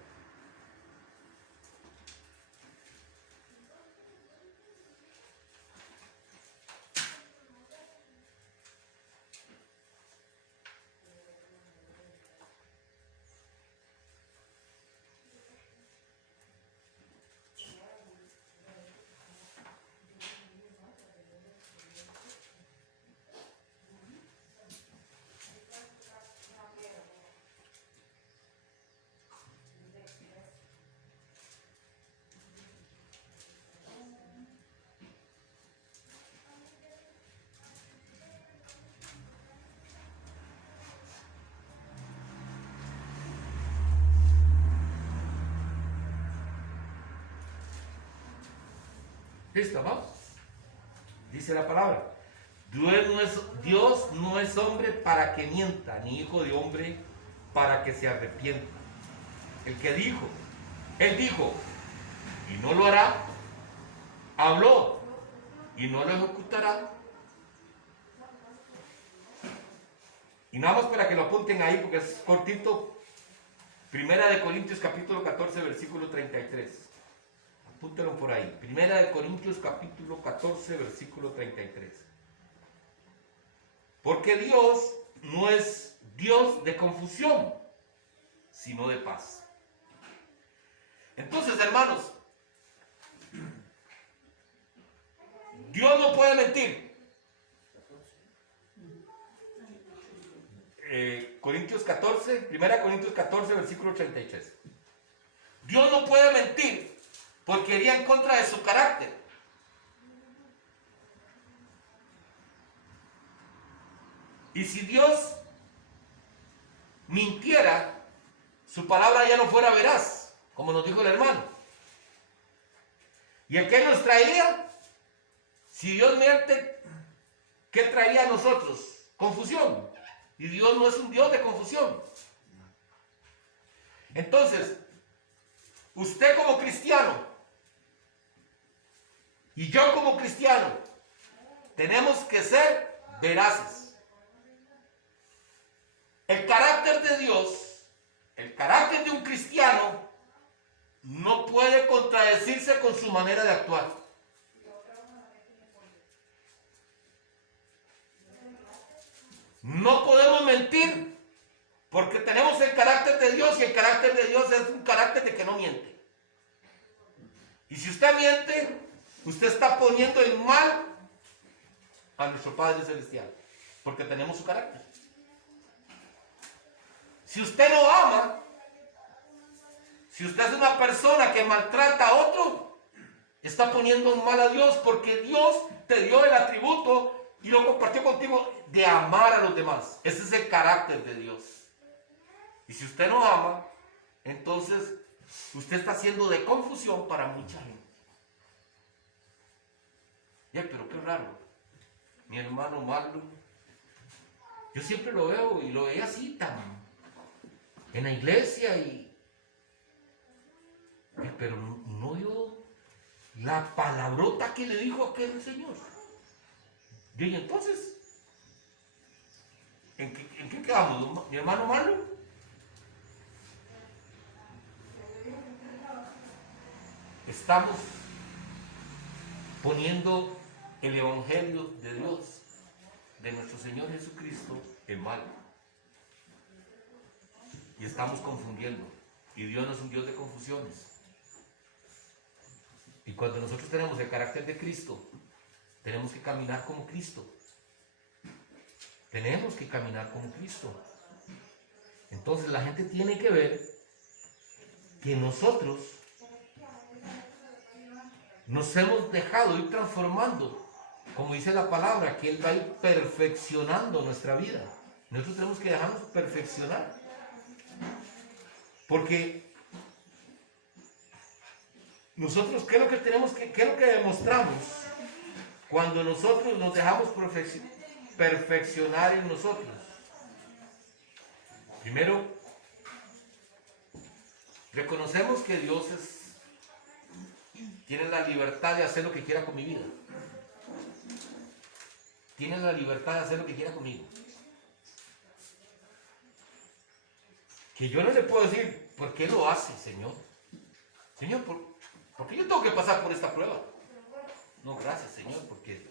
¿Listo, no? Dice la palabra. Dios no es hombre para que mienta, ni hijo de hombre para que se arrepienta. El que dijo, Él dijo, y no lo hará, habló, y no lo ejecutará. Y nada más para que lo apunten ahí, porque es cortito. Primera de Corintios capítulo 14, versículo 33. Apúntalo por ahí. Primera de Corintios capítulo 14, versículo 33. Porque Dios no es Dios de confusión, sino de paz. Entonces, hermanos, Dios no puede mentir. Corintios 14, 1 Corintios 14, versículo 33. Dios no puede mentir porque iría en contra de su carácter. Y si Dios mintiera, su palabra ya no fuera veraz, como nos dijo el hermano. ¿Y el qué nos traería? Si Dios miente, ¿qué traería a nosotros? Confusión. Y Dios no es un Dios de confusión. Entonces, usted como cristiano y yo como cristiano tenemos que ser veraces. El carácter de Dios, el carácter de un cristiano no puede contradecirse con su manera de actuar. No podemos mentir porque tenemos el carácter de Dios y el carácter de Dios es un carácter de que no miente. Y si usted miente, usted está poniendo en mal a nuestro Padre Celestial porque tenemos su carácter. Si usted no ama, si usted es una persona que maltrata a otro, está poniendo en mal a Dios porque Dios te dio el atributo y lo compartió contigo de amar a los demás. Ese es el carácter de Dios. Y si usted no ama, entonces usted está haciendo de confusión para mucha gente. Pero qué raro. Mi hermano Marlon, yo siempre lo veo y lo veía así tan en la iglesia pero no oyó la palabrota que le dijo aquel señor. Y entonces, ¿en qué quedamos, mi hermano Marlon? Estamos poniendo el evangelio de Dios, de nuestro Señor Jesucristo, en mal. Y estamos confundiendo. Y Dios no es un Dios de confusiones. Y cuando nosotros tenemos el carácter de Cristo, tenemos que caminar como Cristo. Tenemos que caminar como Cristo. Entonces la gente tiene que ver que nosotros nos hemos dejado ir transformando, como dice la palabra, que Él va a ir perfeccionando nuestra vida. Nosotros tenemos que dejarnos perfeccionar. Porque nosotros, ¿qué es lo que tenemos qué es lo que demostramos cuando nosotros nos dejamos perfeccionar en nosotros? Primero, reconocemos que Dios tiene la libertad de hacer lo que quiera con mi vida. Tiene la libertad de hacer lo que quiera conmigo. Que yo no le puedo decir, ¿por qué lo hace, Señor? Señor, ¿por qué yo tengo que pasar por esta prueba? No, gracias, Señor, porque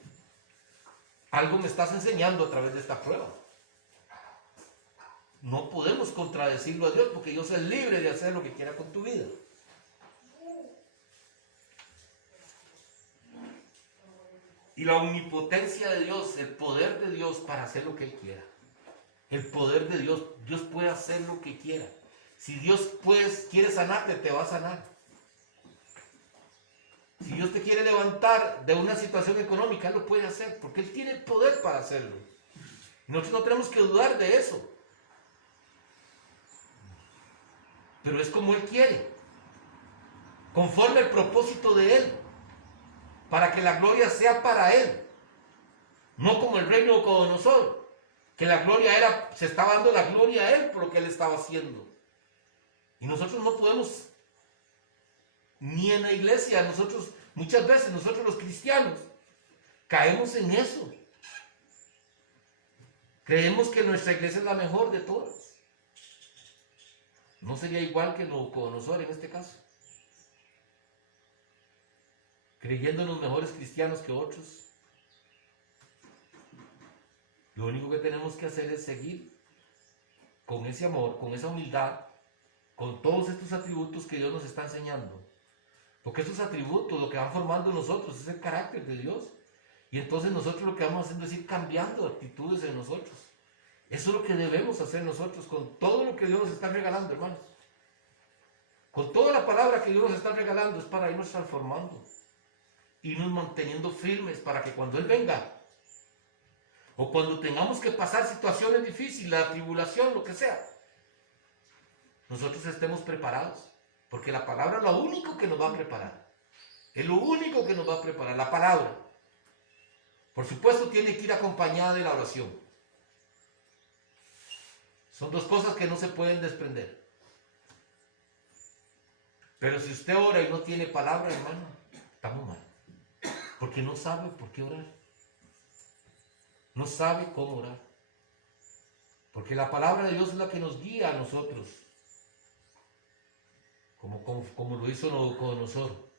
algo me estás enseñando a través de esta prueba. No podemos contradecirlo a Dios porque Dios es libre de hacer lo que quiera con tu vida. Y la omnipotencia de Dios, el poder de Dios para hacer lo que Él quiera. El poder de Dios, Dios puede hacer lo que quiera. Si Dios quiere sanarte, te va a sanar. Si Dios te quiere levantar de una situación económica, Él lo puede hacer, porque Él tiene el poder para hacerlo. Nosotros no tenemos que dudar de eso. Pero es como Él quiere, conforme al propósito de Él, para que la gloria sea para Él, no como el reino con nosotros, que la gloria se estaba dando la gloria a Él por lo que Él estaba haciendo. Y nosotros no podemos, ni en la iglesia, muchas veces nosotros los cristianos, caemos en eso. Creemos que nuestra iglesia es la mejor de todas. No sería igual que nosotros en este caso. Creyéndonos mejores cristianos que otros. Lo único que tenemos que hacer es seguir con ese amor, con esa humildad, con todos estos atributos que Dios nos está enseñando. Porque estos atributos, lo que van formando en nosotros es el carácter de Dios. Y entonces nosotros lo que vamos haciendo es ir cambiando actitudes en nosotros. Eso es lo que debemos hacer nosotros con todo lo que Dios nos está regalando, hermanos. Con toda la palabra que Dios nos está regalando es para irnos transformando. Irnos manteniendo firmes para que cuando Él venga, o cuando tengamos que pasar situaciones difíciles, la tribulación, lo que sea, nosotros estemos preparados. Porque la palabra es lo único que nos va a preparar. Es lo único que nos va a preparar, la palabra. Por supuesto, tiene que ir acompañada de la oración. Son dos cosas que no se pueden desprender. Pero si usted ora y no tiene palabra, hermano, estamos mal. Porque no sabe por qué orar. No sabe cómo orar. Porque la palabra de Dios es la que nos guía a nosotros. Como lo hizo Nabucodonosor.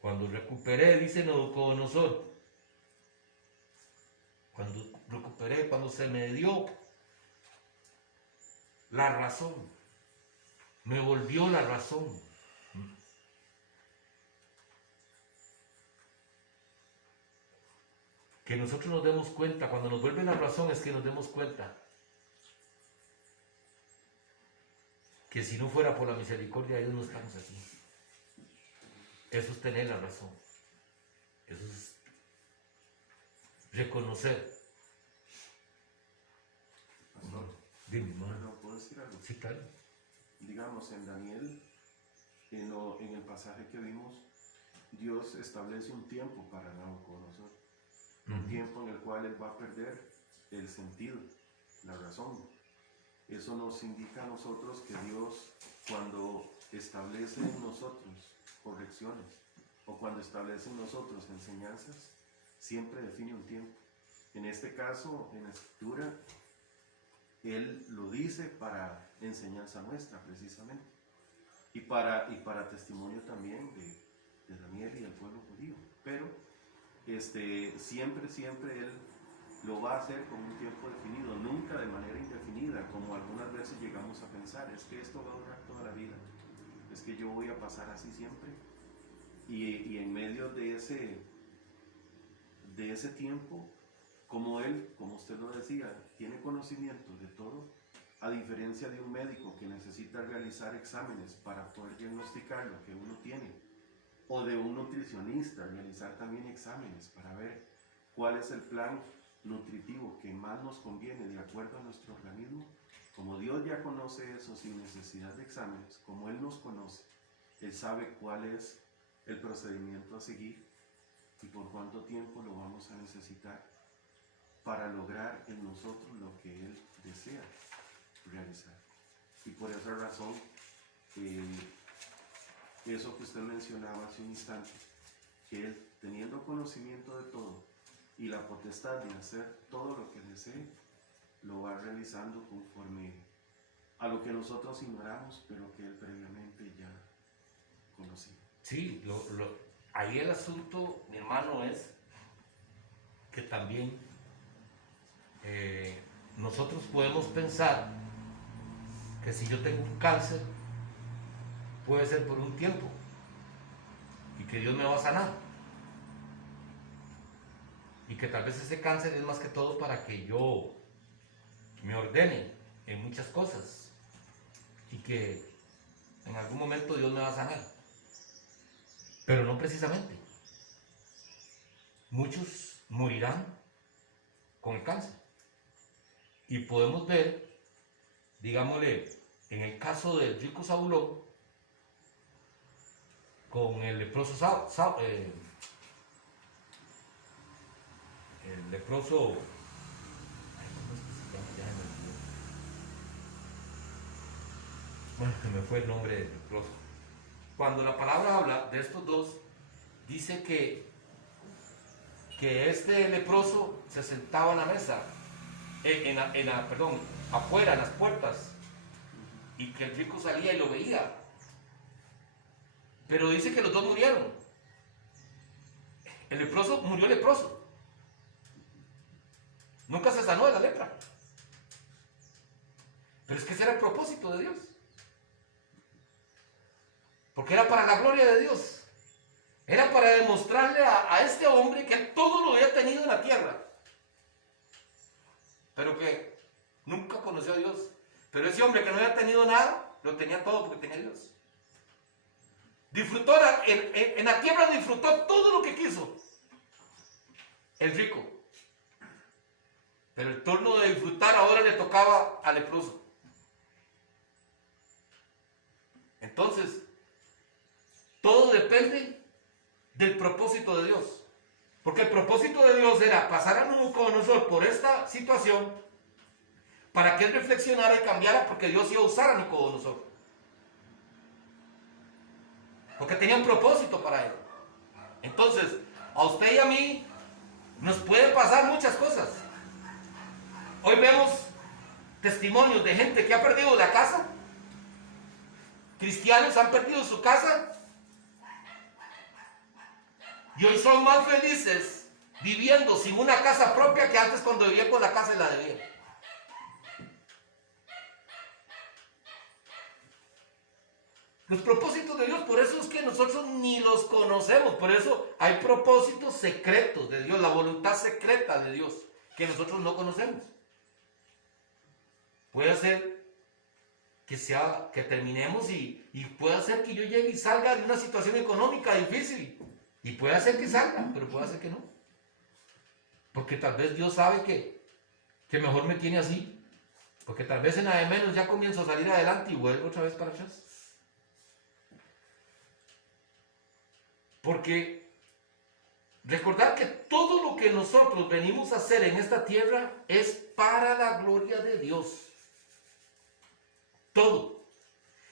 Cuando recuperé, dice Nabucodonosor, cuando se me dio la razón, me volvió la razón. Que nosotros nos demos cuenta, cuando nos vuelve la razón es que nos demos cuenta que si no fuera por la misericordia de Dios no estamos aquí. Eso es tener la razón. Eso es reconocer. Pastor, Dime, hermano. ¿puedo decir algo? Sí, claro. Digamos, en Daniel, en el pasaje que vimos, Dios establece un tiempo para Nabucodonosor. Un tiempo en el cual él va a perder el sentido, la razón. Eso nos indica a nosotros que Dios, cuando establece en nosotros correcciones o cuando establece en nosotros enseñanzas, siempre define un tiempo. En este caso, en la Escritura, Él lo dice para enseñanza nuestra, precisamente, y para testimonio también de Daniel y del pueblo judío. Pero siempre Él lo va a hacer con un tiempo definido, nunca de manera indefinida, como algunas veces llegamos a pensar, es que esto va a durar toda la vida, es que yo voy a pasar así siempre. Y en medio de ese tiempo, como Él, como usted lo decía, tiene conocimiento de todo, a diferencia de un médico que necesita realizar exámenes para poder diagnosticar lo que uno tiene, o de un nutricionista realizar también exámenes para ver cuál es el plan nutritivo que más nos conviene de acuerdo a nuestro organismo. Como Dios ya conoce eso sin necesidad de exámenes, como Él nos conoce, Él sabe cuál es el procedimiento a seguir y por cuánto tiempo lo vamos a necesitar para lograr en nosotros lo que Él desea realizar. Y por esa razón, eso que usted mencionaba hace un instante, que Él, teniendo conocimiento de todo y la potestad de hacer todo lo que desee, lo va realizando conforme a lo que nosotros ignoramos, pero que Él previamente ya conocía. Sí, ahí el asunto, mi hermano, es que también nosotros podemos pensar que si yo tengo un cáncer, puede ser por un tiempo y que Dios me va a sanar. Y que tal vez ese cáncer es más que todo para que yo me ordene en muchas cosas y que en algún momento Dios me va a sanar. Pero no precisamente. Muchos morirán con el cáncer. Y podemos ver, digámosle, en el caso del rico Zabulón, con el leproso el leproso, ¿cómo es que se llama? Ya me olvidó. Bueno, que me fue el nombre del leproso. Cuando la palabra habla de estos dos, dice que este leproso se sentaba en la mesa, afuera, en las puertas, y que el rico salía y lo veía. Pero dice que los dos murieron. El leproso murió leproso. Nunca se sanó de la lepra. Pero es que ese era el propósito de Dios. Porque era para la gloria de Dios. Era para demostrarle a este hombre que él todo lo había tenido en la tierra, pero que nunca conoció a Dios. Pero ese hombre que no había tenido nada, lo tenía todo porque tenía a Dios. Disfrutó, en la tierra disfrutó todo lo que quiso el rico. Pero el turno de disfrutar ahora le tocaba al leproso. Entonces, todo depende del propósito de Dios. Porque el propósito de Dios era pasar a Nabucodonosor por esta situación para que él reflexionara y cambiara, porque Dios iba a usar a Nabucodonosor. Porque tenía un propósito para él. Entonces, a usted y a mí nos pueden pasar muchas cosas. Hoy vemos testimonios de gente que ha perdido la casa. Cristianos han perdido su casa. Y hoy son más felices viviendo sin una casa propia que antes cuando vivían con la casa y la debían. Los propósitos de Dios, por eso es que nosotros ni los conocemos. Por eso hay propósitos secretos de Dios, la voluntad secreta de Dios, que nosotros no conocemos. Puede ser que terminemos y puede ser que yo llegue y salga de una situación económica difícil. Y puede ser que salga, pero puede ser que no. Porque tal vez Dios sabe que mejor me tiene así. Porque tal vez en la de menos ya comienzo a salir adelante y vuelvo otra vez para atrás. Porque recordar que todo lo que nosotros venimos a hacer en esta tierra es para la gloria de Dios. Todo.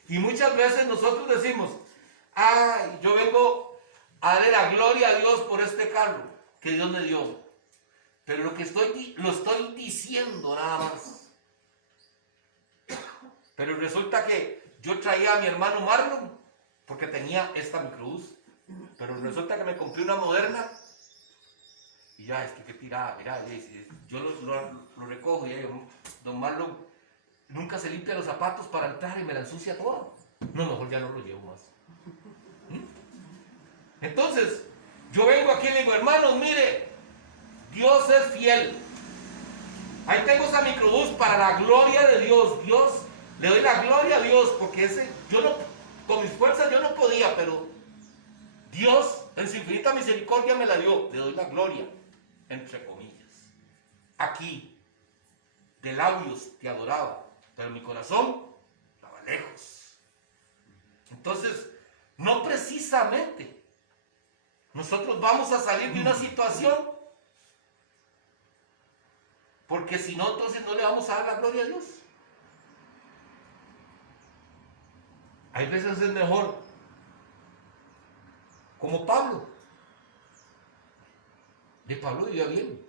Y muchas veces nosotros decimos, ay, yo vengo a darle la gloria a Dios por este carro que Dios me dio. Pero lo estoy diciendo nada más. Pero resulta que yo traía a mi hermano Marlon porque tenía esta microbús. Pero resulta que me compré una moderna y ya, es que qué tirada, mira, yo lo recojo y ya, don Marlon nunca se limpia los zapatos para entrar y me la ensucia toda. No, mejor ya no lo llevo más. Entonces, yo vengo aquí y le digo, hermanos, mire, Dios es fiel. Ahí tengo esa microbús para la gloria de Dios. Le doy la gloria a Dios porque con mis fuerzas yo no podía, pero Dios en su infinita misericordia me la dio. Le doy la gloria, entre comillas. Aquí, de labios te adoraba, pero mi corazón estaba lejos. Entonces, no precisamente nosotros vamos a salir de una situación, porque si no, entonces no le vamos a dar la gloria a Dios. Hay veces es mejor, como Pablo. De Pablo vivía bien.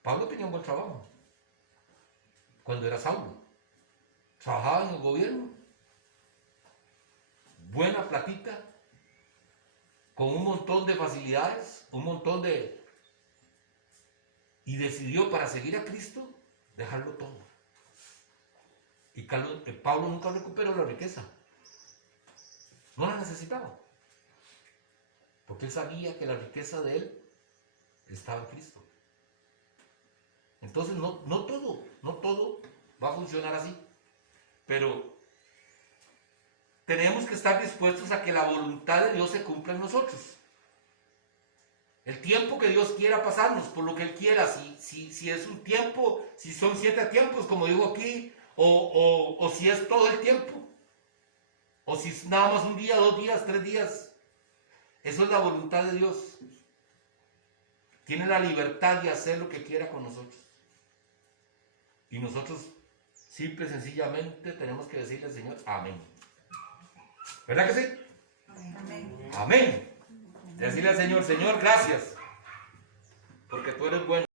Pablo tenía un buen trabajo cuando era Saulo. Trabajaba en el gobierno, buena platita, con un montón de facilidades, y decidió para seguir a Cristo dejarlo todo. Y Pablo nunca recuperó la riqueza. No la necesitaba. Porque él sabía que la riqueza de él estaba en Cristo. Entonces no todo va a funcionar así. Pero tenemos que estar dispuestos a que la voluntad de Dios se cumpla en nosotros. El tiempo que Dios quiera pasarnos, por lo que Él quiera, si es un tiempo, si son 7 tiempos, como digo aquí, o si es todo el tiempo, o si es nada más un día, 2 días, 3 días. Eso es la voluntad de Dios. Tiene la libertad de hacer lo que quiera con nosotros. Y nosotros, simple y sencillamente, tenemos que decirle al Señor, amén. ¿Verdad que sí? Amén. Amén. Decirle al Señor, Señor, gracias, porque tú eres bueno.